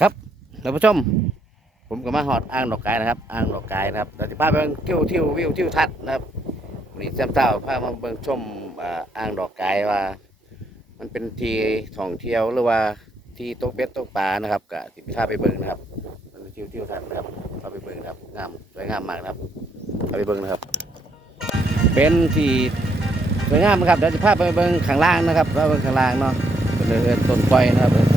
ครับท่านผู้ชม ผมก็มาหอดอ่างดอกกายนะครับอ่างดอกกายนะครับเราจะพาไปเบิ่งทิวทิววิวเทิวทัศน์นะครับวันนี่แซมเต้าพามาเบิ่งชมอ่างดอกกายว่า มันเป็นที่ท่องเที่ยวหรือว่าที่ตกเป็ดตกปลานะครับก็ที่พาไปเบิ่งนะครับมันเป็นทิวทิวทัศน์นะครับพาไปเบิ่งนะครับงามสวยงามมากนะครับพาไปเบิ่งนะครับ เป็นที่สวยงามนะครับเดี๋ยวจะพาไปเบิ่งข้างล่างนะครับพาไปเบิ่งข้างล่างเนาะเป็นเอิ้นต้นไฟนะครับ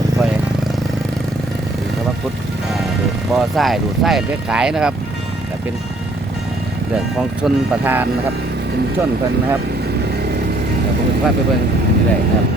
เอิ้นต้นไฟพระพุทธอ่าดูดบ่อไส้ดูดไส้ไปขายนะครับแต่เป็นเรื่องของชนประธานนะครับชุมชนเพิ่นนะครับเดี๋ยวผมจะพาไปเบิ่งนี่ได้นะครับ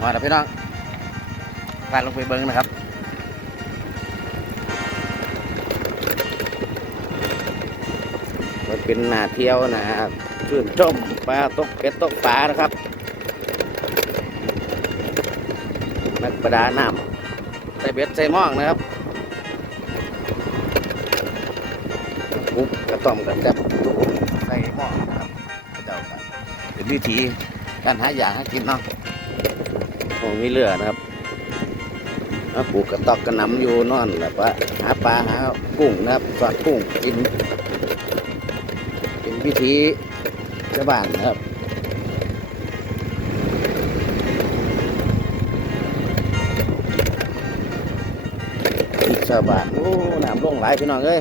ไปจังหวัดแล้วพี่น้องพาลงไปเบิ่งนะครับมันเป็นนาเที่ยวนะครับชื่นชมปลาตกเป็ดตกปลานะครับนักประดาน้ำใส่เบ็ดใส่หม่องนะครับปุ๊บกระต่อมกันจับใส่หม้องนะครับเจ้าเป็นวิธีการหาอย่างให้กินเนาะ คงมีเรือนะครับมาปลูกกระตอกกระหนำอยู่นอนแบบว่าหาปลาหากุ้งนะครับสอดกุ้งกินเป็นวิธีชาวบ้านนะครับชาวบ้านโอ้น้ำลงหลายพี่น้องเอ้ย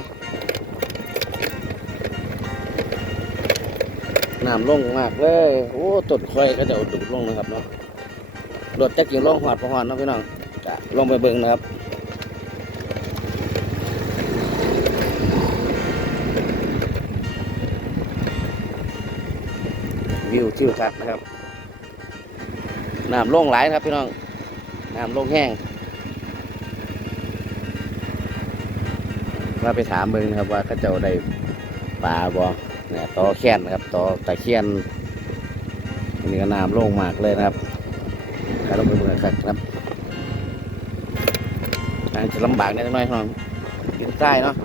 น้ำลงมากเลย โอ้ต้นคอยก็จะดูดลงนะครับเนาะ รถจักรยิงล่องหอดพอหอดเนะพี่น้องจะลงไปเบิ่งนะครับวิวทิวทัศน์นะครับน้ำลงหลายนะครับพี่น้องน้ำลงแห้งว่าไปถามเบิ่งนะครับว่าเขาเจ้าได้ปลาบ่เนี่ยต่อแค้นนะครับต่อตะเคียนอันนี้ก็น้ำลงมากเลยนะครับ ถ้าลงไปเบิ่งกันครับทางจะลำบากนิดหน่อยพี่น้องกินใต้เนาะ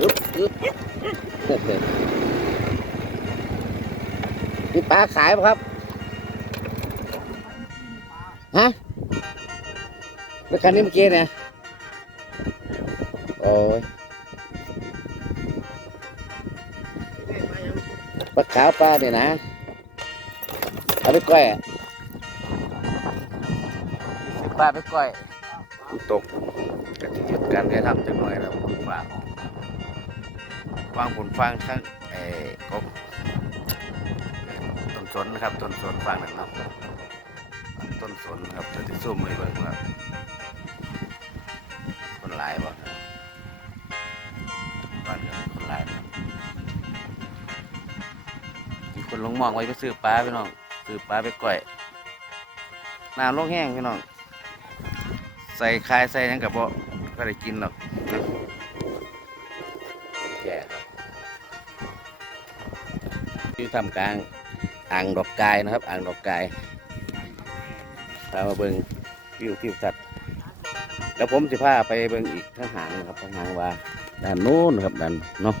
อึ๊บอึ๊บมีปลาขายป่ะครับ รถคันนี้เมื่อกี้เนี่ยโอ้ยปลาขาวปลาเนี่ยนะเอาไปก้อยปลาไปก้อยตกกะทิหยุดการกระทำจังหน่อยแล้วผมฝากวางผลฟางทั้งเอ่อกบต้นสนนะครับต้นสนฟางหนั่นเนาะต้นสนครับจะที่สู้มือเบิ่งครับ หลายบ่บ้านเรือคนหลายมีคนลงมองไว้ไปซื้อปลาพี่น้องซื้อปลาไปก่อยน้ำลงแห้งพี่น้องใส่คายใส่ยังกับบ่ก็ได้กินหรอกแก่ครับที่ทำกลางอ่างดอกกายนะครับ อ่างดอกกายพามาเบิ่งวิวทิวทัศน์ แล้วผมจะพาไปเบิงอีกทางหางนะครับทางหางว่าด้านโน้นนะครับด้านเนาะ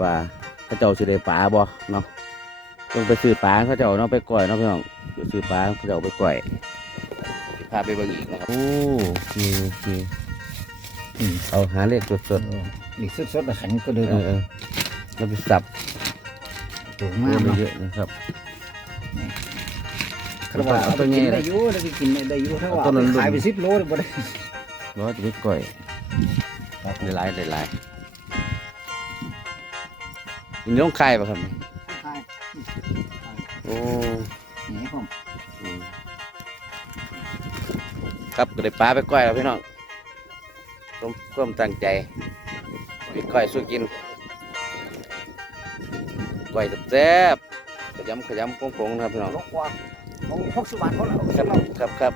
ว่าเขาเจ้าสิได้ปลาบ่เนาะต้องไปซื้อปลาเขาเจ้าเนาะไปก่อยเนาะพี่น้องไปซื้อปลาเขาเจ้าไปก่อยสิพาไปเบิงอีกนะครับโอ้โอเคโอเคอืมเอาหาเลขสดเอออีกสดๆแล้วขันก็ๆเดินเออเออแล้วไปสับถูกเยมากเนาะอะๆนะครับเขาบอกเอาไปกินได้อยู่แล้วไปกินได้อยู่ถ้าว่าเอาต้นนั้นขายไปสิบโลเลยบ่ได้ร้อยจะไปก้อยครับได้หลายได้หลายยินดีต้องคายป่ะครับใช่โอ้นี่ผมอืมครับก็ได้ปลาไปก้อยแล้วพี่น้องต้มต้มตั้งใจไปก้อยสู้กินก้อยแซ่บๆขยำขยำโป่งๆนะครับพี่น้องลงกว่า ของหกสิบบาทเขาแล้วครับครับครับ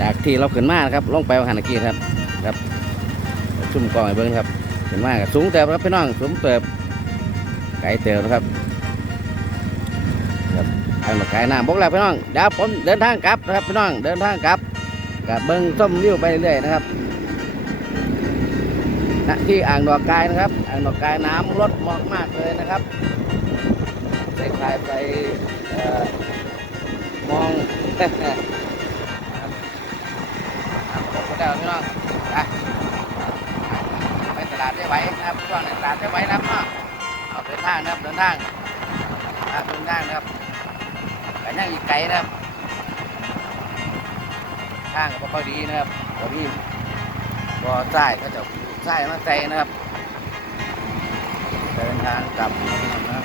จากที่เราขึ้นมานะครับลงไปหันกีครับครับชุ่มกองไอ้เบิ้งครับขึ้นมาครับสูงเติบครับพี่น้องสูงเติบไกลเติบนะครับครับทางดอกไก่น้ำบกแล้วพี่น้องเดี๋ยวผมเดินทางกลับนะครับพี่น้องเดินทางกลับกับเบิ้งส้มวิวไปเรื่อยๆนะครับณที่อ่างดอกไก่นะครับ อ่างดอกไก่น้ำลดเหมาะมากเลยนะครับใส่ไข่ไป เอ่อมองผมก็เดินพี่น้องไปไปตลาดได้ไหวนะครับช่วงนี้ตลาดได้ไหวนะครับเนาะเอาเดินทางนะครับเดินทางเดินทางนะครับไปนั่งอีกไกลนะครับทางก็ค่อดีนะครับตอนนี้ก็ใต้ก็จะใต้มาใจนะครับ เดินทางกลับนะครับ